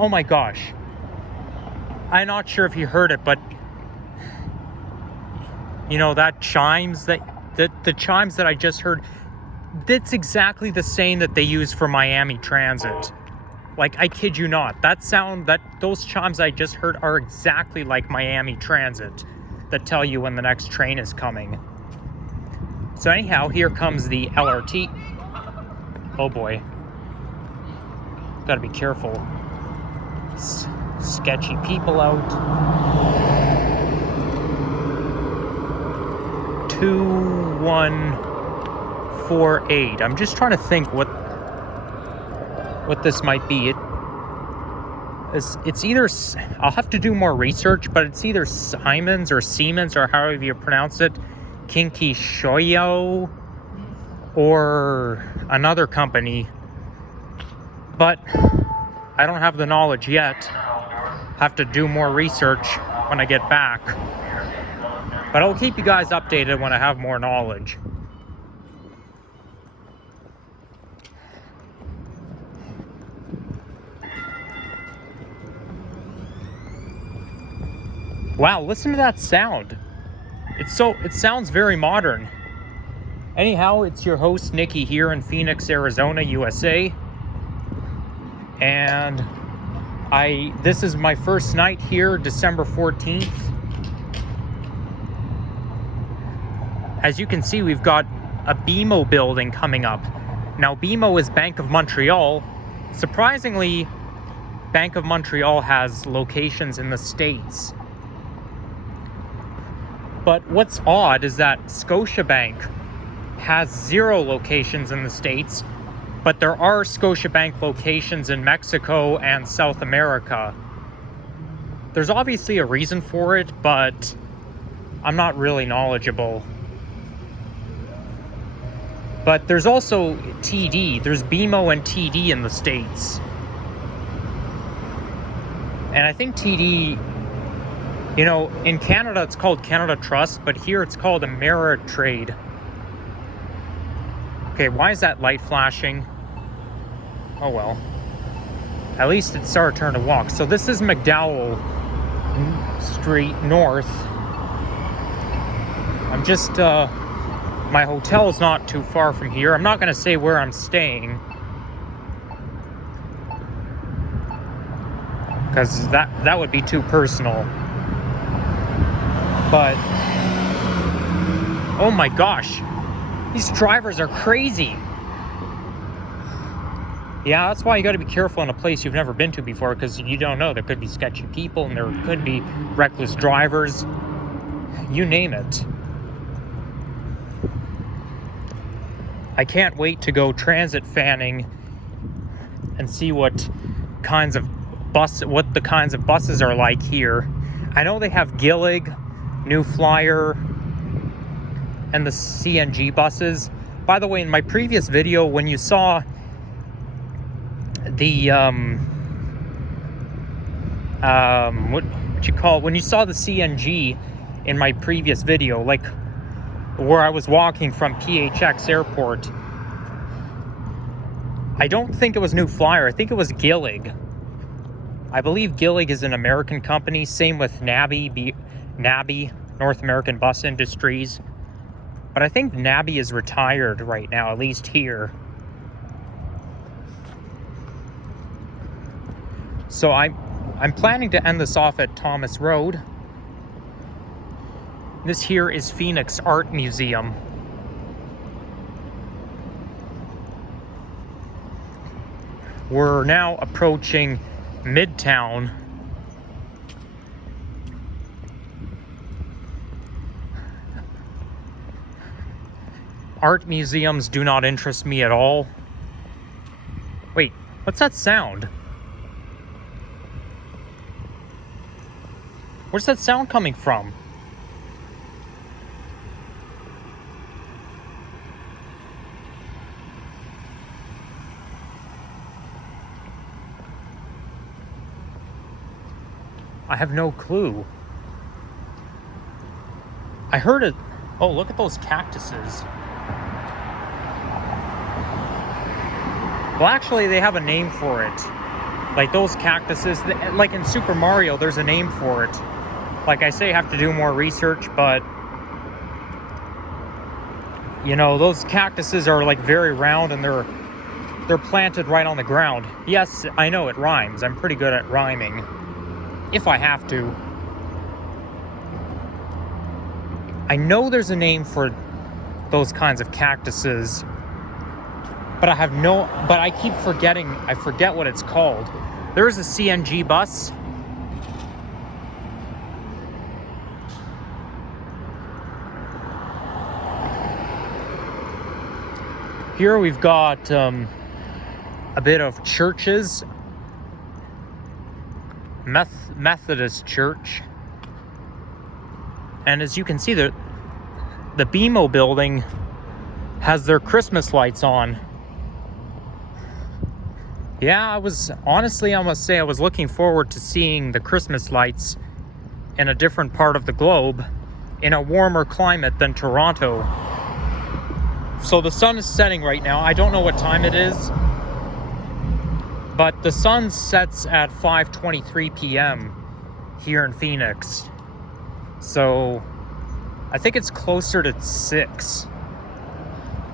Oh my gosh. I'm not sure if you heard it, but you know that chimes that the chimes that I just heard, that's exactly the same that they use for Miami Transit. Like, I kid you not. Those chimes I just heard are exactly like Miami Transit that tell you when the next train is coming. So anyhow, here comes the LRT. Oh boy. Gotta be careful. Sketchy people out. 2148. I'm just trying to think what this might be. It's either, I'll have to do more research, but it's either Siemens or however you pronounce it, Kinki Shoyo, or another company. But I don't have the knowledge yet. Have to do more research when I get back. But I'll keep you guys updated when I have more knowledge. Wow, listen to that sound. It sounds very modern. Anyhow, it's your host Nikki here in Phoenix, Arizona, USA. And this is my first night here, December 14th. As you can see, we've got a BMO building coming up. Now, BMO is Bank of Montreal. Surprisingly, Bank of Montreal has locations in the States. But what's odd is that Scotiabank has 0 locations in the States, but there are Scotiabank locations in Mexico and South America. There's obviously a reason for it, but I'm not really knowledgeable. But there's also TD. There's BMO and TD in the States. And I think TD, you know, in Canada it's called Canada Trust, but here it's called Ameritrade. Okay, why is that light flashing? Oh well. At least it's our turn to walk. So this is McDowell Street North. I'm just, my hotel is not too far from here. I'm not going to say where I'm staying, because that would be too personal. But oh my gosh, these drivers are crazy. Yeah, that's why you got to be careful in a place you've never been to before, because you don't know. There could be sketchy people and there could be reckless drivers. You name it. I can't wait to go transit fanning and see what the kinds of buses are like here. I know they have Gillig, New Flyer, and the CNG buses. By the way, in my previous video, when you saw the when you saw the CNG in my previous video, like where I was walking from PHX Airport, I don't think it was New Flyer. I think it was Gillig. I believe Gillig is an American company. Same with NABI, North American Bus Industries. But I think NABI is retired right now, at least here. So I'm planning to end this off at Thomas Road. This here is Phoenix Art Museum. We're now approaching Midtown. Art museums do not interest me at all. Wait, what's that sound? Where's that sound coming from? I have no clue. I heard it. Oh, look at those cactuses. Well, actually, they have a name for it. Like those cactuses, like in Super Mario, there's a name for it. Like I say, I have to do more research, but you know, those cactuses are like very round and they're planted right on the ground. Yes, I know it rhymes. I'm pretty good at rhyming. If I have to. I know there's a name for those kinds of cactuses, but I keep forgetting. I forget what it's called. There's a CNG bus. Here we've got a bit of churches. Methodist Church. And as you can see, the BMO building has their Christmas lights on. Yeah, I must say I was looking forward to seeing the Christmas lights in a different part of the globe, in a warmer climate than Toronto. So the sun is setting right now. I don't know what time it is, but the sun sets at 5:23 p.m. here in Phoenix. So I think it's closer to 6.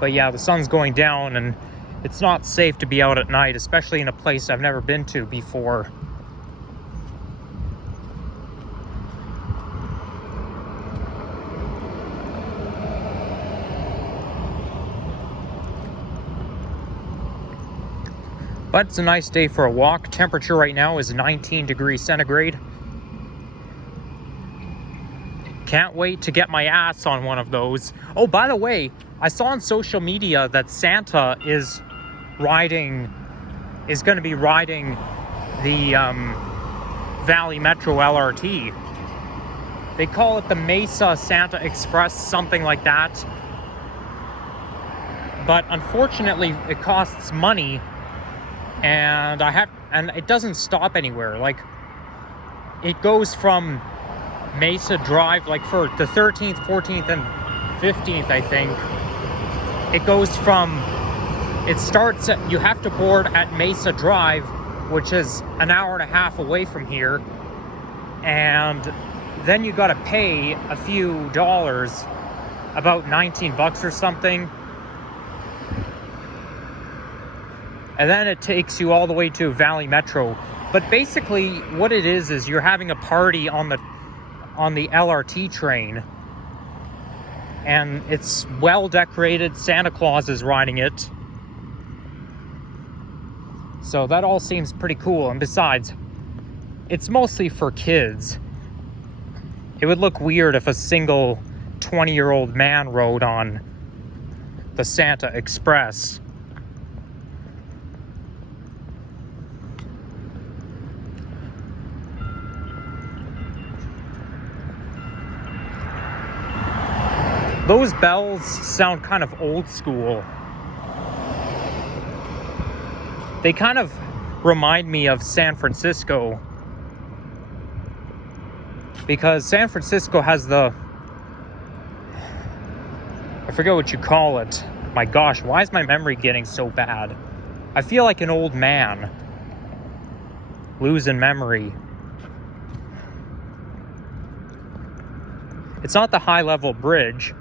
But yeah, the sun's going down and it's not safe to be out at night, especially in a place I've never been to before. But it's a nice day for a walk. Temperature right now is 19 degrees centigrade. Can't wait to get my ass on one of those. Oh, by the way, I saw on social media that Santa is going to be riding the Valley Metro LRT. They call it the Mesa Santa Express, something like that. But unfortunately, it costs money, and it doesn't stop anywhere. Like, it goes from Mesa Drive, like for the 13th, 14th, and 15th, I think. You have to board at Mesa Drive, which is an hour and a half away from here. And then you gotta pay a few dollars, about $19 or something. And then it takes you all the way to Valley Metro. But basically what it is you're having a party on the LRT train. And it's well decorated. Santa Claus is riding it. So that all seems pretty cool. And besides, it's mostly for kids. It would look weird if a single 20-year-old man rode on the Santa Express. Those bells sound kind of old school. They kind of remind me of San Francisco, because San Francisco has I forget what you call it. My gosh, why is my memory getting so bad? I feel like an old man losing memory. It's not the high-level bridge.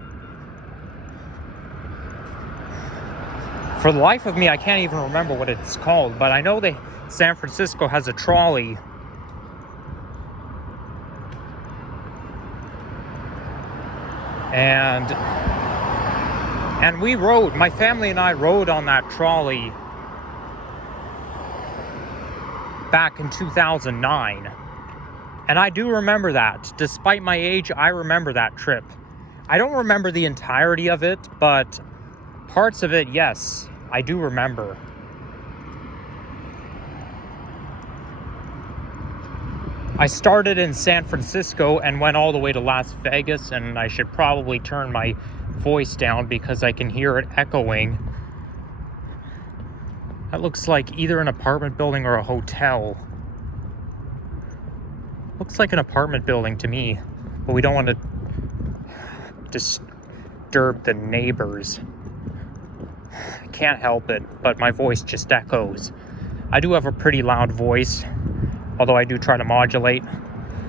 For the life of me, I can't even remember what it's called, but I know San Francisco has a trolley. And my family and I rode on that trolley back in 2009. And I do remember that. Despite my age, I remember that trip. I don't remember the entirety of it, but parts of it, yes, I do remember. I started in San Francisco and went all the way to Las Vegas, and I should probably turn my voice down because I can hear it echoing. That looks like either an apartment building or a hotel. Looks like an apartment building to me, but we don't want to disturb the neighbors. I can't help it, but my voice just echoes. I do have a pretty loud voice, although I do try to modulate.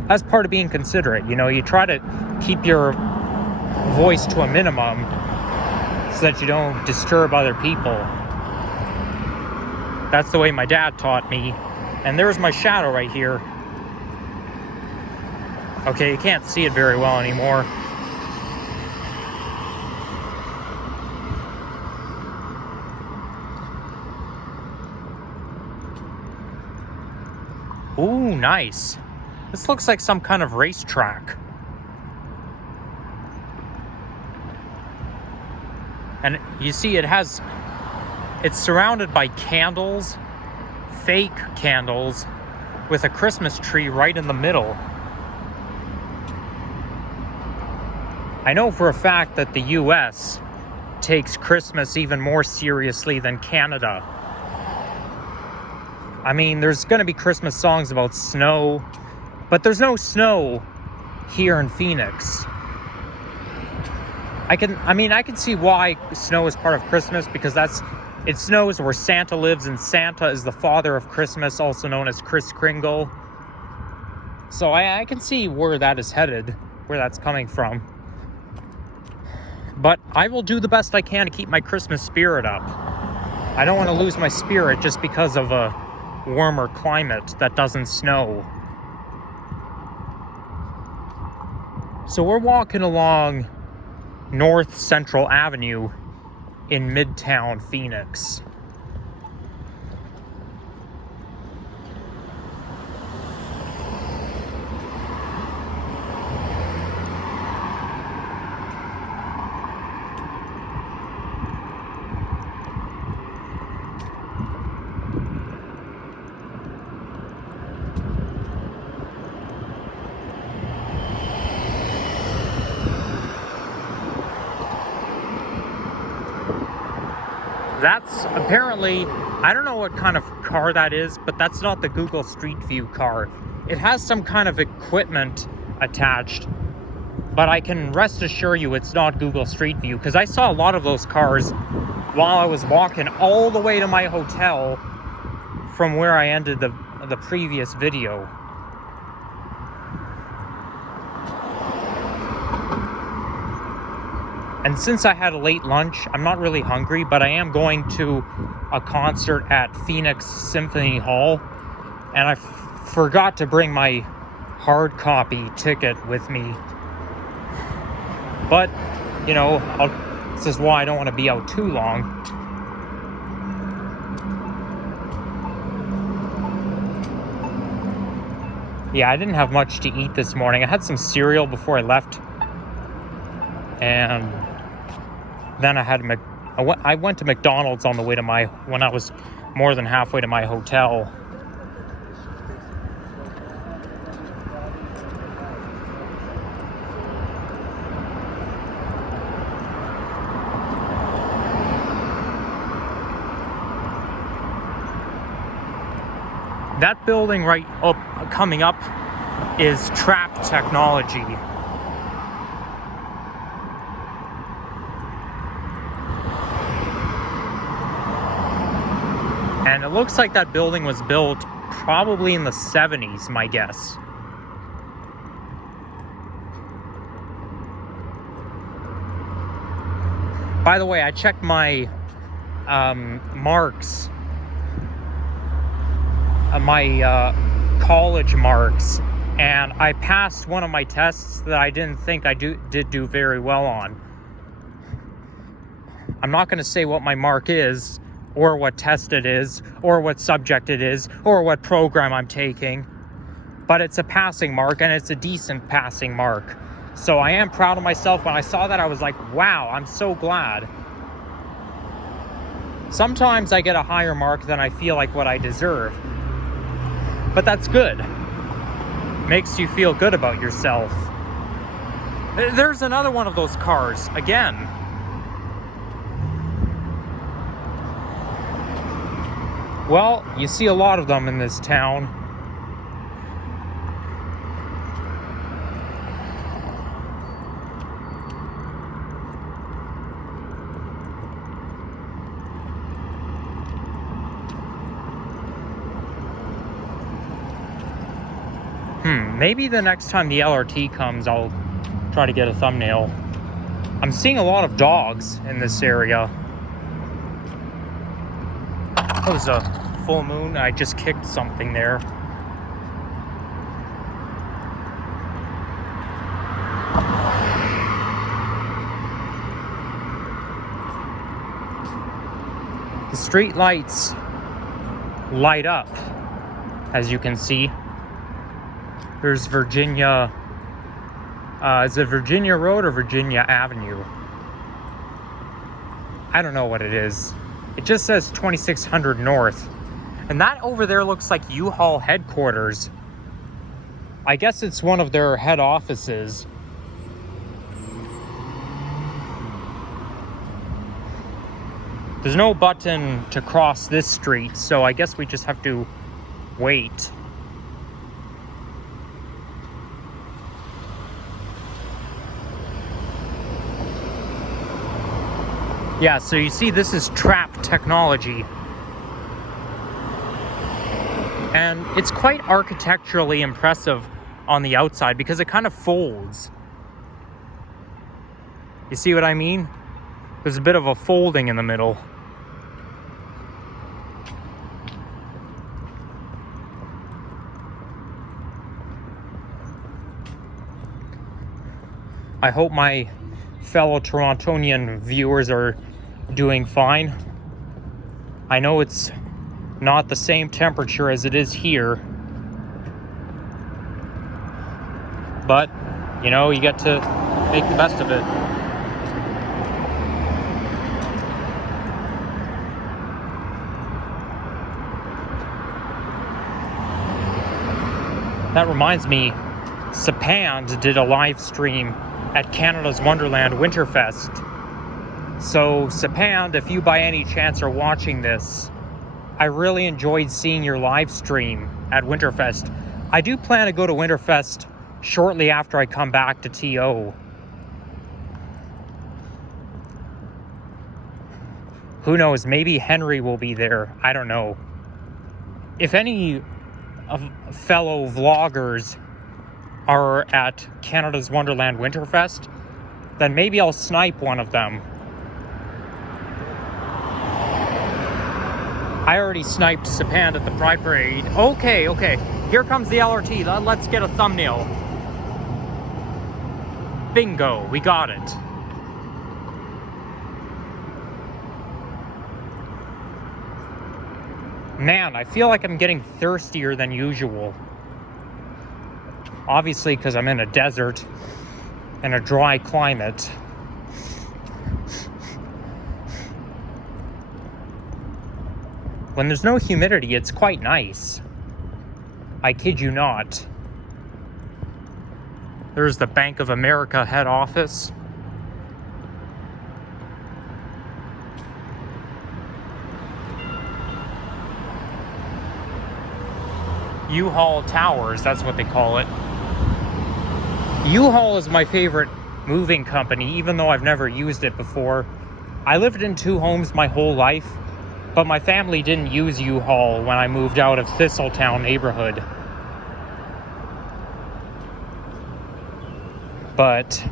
That's part of being considerate. You know, you try to keep your voice to a minimum so that you don't disturb other people. That's the way my dad taught me. And there's my shadow right here. Okay, you can't see it very well anymore. Ooh, nice. This looks like some kind of racetrack. And you see it's surrounded by candles, fake candles, with a Christmas tree right in the middle. I know for a fact that the US takes Christmas even more seriously than Canada. I mean, there's gonna be Christmas songs about snow, but there's no snow here in Phoenix. I can see why snow is part of Christmas, because it snows where Santa lives, and Santa is the father of Christmas, also known as Kris Kringle. So I can see where that is headed, where that's coming from. But I will do the best I can to keep my Christmas spirit up. I don't want to lose my spirit just because of a warmer climate that doesn't snow. So we're walking along North Central Avenue in Midtown Phoenix. That's apparently, I don't know what kind of car that is, but that's not the Google Street View car. It has some kind of equipment attached, but I can rest assure you it's not Google Street View, because I saw a lot of those cars while I was walking all the way to my hotel from where I ended the previous video. And since I had a late lunch, I'm not really hungry, but I am going to a concert at Phoenix Symphony Hall, and I forgot to bring my hard copy ticket with me. But, you know, this is why I don't want to be out too long. Yeah, I didn't have much to eat this morning. I had some cereal before I left, and then I went to McDonald's on the way to when I was more than halfway to my hotel. That building right up, coming up, is Trap Technology. And it looks like that building was built probably in the 70s, my guess. By the way, I checked my marks, my college marks, and I passed one of my tests that I didn't think I did do very well on. I'm not going to say what my mark is, or what test it is, or what subject it is, or what program I'm taking, but it's a passing mark, and it's a decent passing mark. So I am proud of myself. When I saw that, I was like, wow, I'm so glad. Sometimes I get a higher mark than I feel like what I deserve, but that's good. Makes you feel good about yourself. There's another one of those cars again. Well, you see a lot of them in this town. Maybe the next time the LRT comes, I'll try to get a thumbnail. I'm seeing a lot of dogs in this area. It was a full moon. I just kicked something there. The street lights light up, as you can see. There's Virginia, is it Virginia Road or Virginia Avenue? I don't know what it is. It just says 2600 North. And that over there looks like U-Haul headquarters. I guess it's one of their head offices. There's no button to cross this street, so I guess we just have to wait. Yeah, so you see this is trap technology. And it's quite architecturally impressive on the outside because it kind of folds. You see what I mean? There's a bit of a folding in the middle. I hope my fellow Torontonian viewers are doing fine. I know it's not the same temperature as it is here, but you know, you get to make the best of it. That reminds me, Sapand did a live stream at Canada's Wonderland Winterfest. So Sapand, if you by any chance are watching this, I really enjoyed seeing your live stream at Winterfest. I do plan to go to Winterfest shortly after I come back to TO. Who knows, maybe Henry will be there. I don't know. If any fellow vloggers are at Canada's Wonderland Winterfest, then maybe I'll snipe one of them. I already sniped Sapand at the Pride Parade. Okay, here comes the LRT. Let's get a thumbnail. Bingo, we got it. Man, I feel like I'm getting thirstier than usual. Obviously, because I'm in a desert and a dry climate. When there's no humidity, it's quite nice. I kid you not. There's the Bank of America head office. U-Haul Towers, that's what they call it. U-Haul is my favorite moving company, even though I've never used it before. I lived in 2 homes my whole life, but my family didn't use U-Haul when I moved out of Thistletown neighborhood. But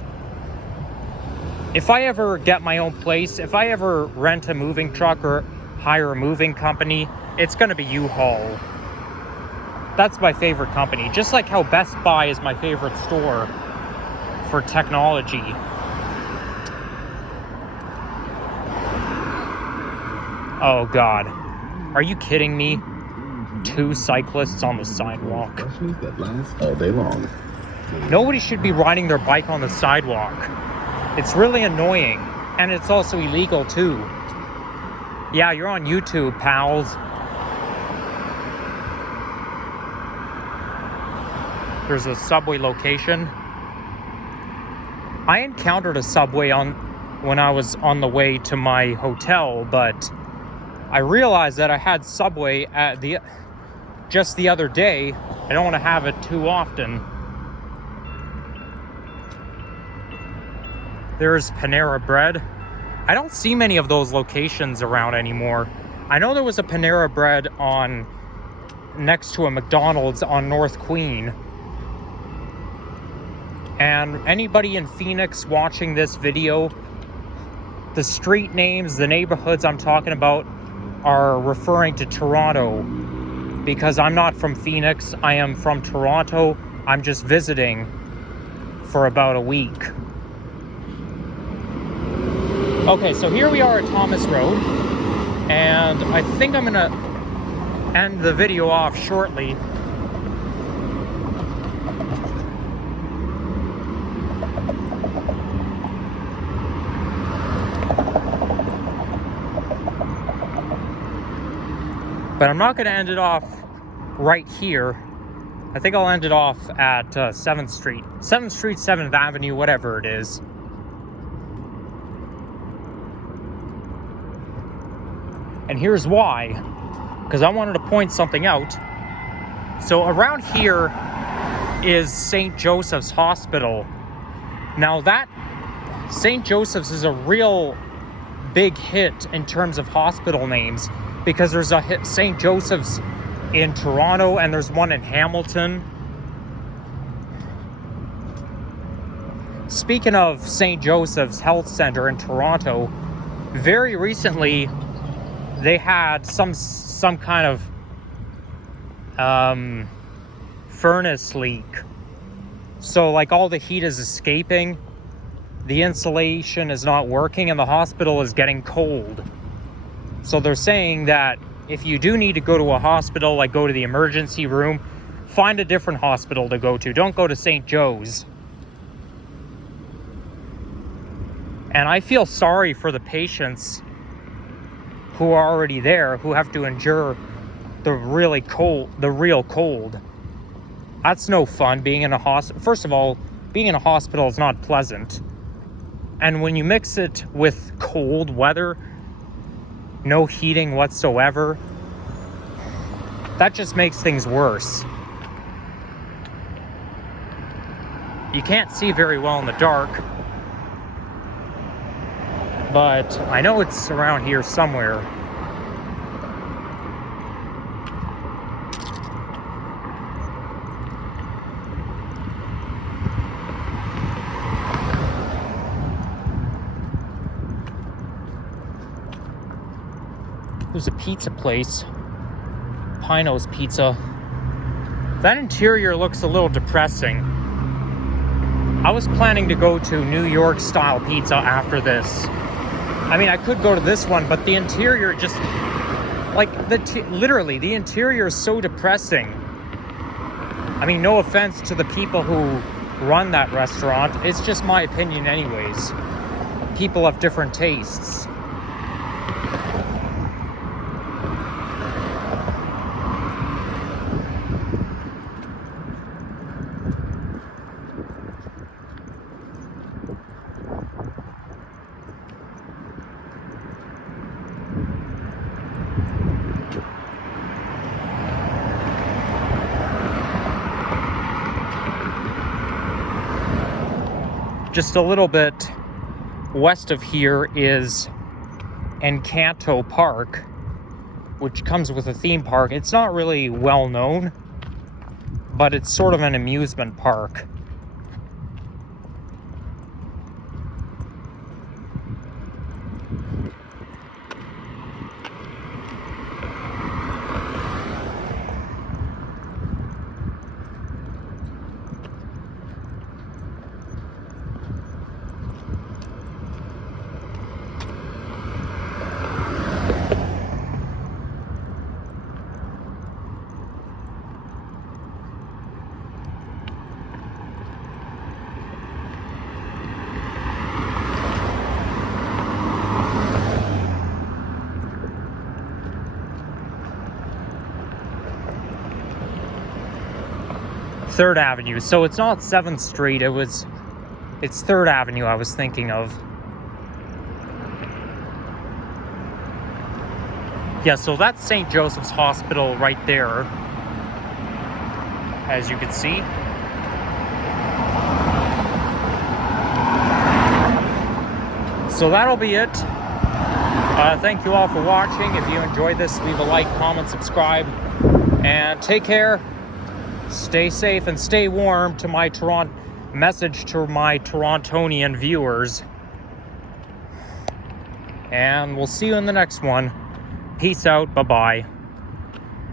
if I ever get my own place, if I ever rent a moving truck or hire a moving company, it's gonna be U-Haul. That's my favorite company. Just like how Best Buy is my favorite store for technology. Oh God, are you kidding me? 2 cyclists on the sidewalk. That last all day long. Nobody should be riding their bike on the sidewalk. It's really annoying, and it's also illegal too. Yeah, you're on YouTube, pals. There's a Subway location. I encountered a Subway when I was on the way to my hotel, but I realized that I had Subway at just the other day. I don't want to have it too often. There's Panera Bread. I don't see many of those locations around anymore. I know there was a Panera Bread next to a McDonald's on North Queen. And anybody in Phoenix watching this video, the street names, the neighborhoods I'm talking about are referring to Toronto, because I'm not from Phoenix. I am from Toronto. I'm just visiting for about a week. Okay, so here we are at Thomas Road, and I think I'm gonna end the video off shortly. But I'm not going to end it off right here. I think I'll end it off at 7th Street. 7th Street, 7th Avenue, whatever it is. And here's why. Because I wanted to point something out. So around here is St. Joseph's Hospital. Now that St. Joseph's is a real big hit in terms of hospital names, because there's a St. Joseph's in Toronto and there's one in Hamilton. Speaking of St. Joseph's Health Center in Toronto, very recently they had some kind of furnace leak. So like all the heat is escaping, the insulation is not working, and the hospital is getting cold. So they're saying that if you do need to go to a hospital, like go to the emergency room, find a different hospital to go to. Don't go to St. Joe's. And I feel sorry for the patients who are already there, who have to endure the real cold. That's no fun, being in a hospital. First of all, being in a hospital is not pleasant. And when you mix it with cold weather, no heating whatsoever, that just makes things worse. You can't see very well in the dark, but I know it's around here somewhere. There's a pizza place, Pino's Pizza. That interior looks a little depressing. I was planning to go to New York style pizza after this. I mean, I could go to this one, but the interior just, like, literally, the interior is so depressing. I mean, no offense to the people who run that restaurant. It's just my opinion anyways. People have different tastes. Just a little bit west of here is Encanto Park, which comes with a theme park. It's not really well known, but it's sort of an amusement park. Third Avenue. So it's not 7th Street, it's 3rd Avenue I was thinking of. Yeah, so that's St. Joseph's Hospital right there, as you can see. So that'll be it. Thank you all for watching. If you enjoyed this, leave a like, comment, subscribe, and take care. Stay safe and stay warm to my message to my Torontonian viewers. And we'll see you in the next one. Peace out. Bye-bye.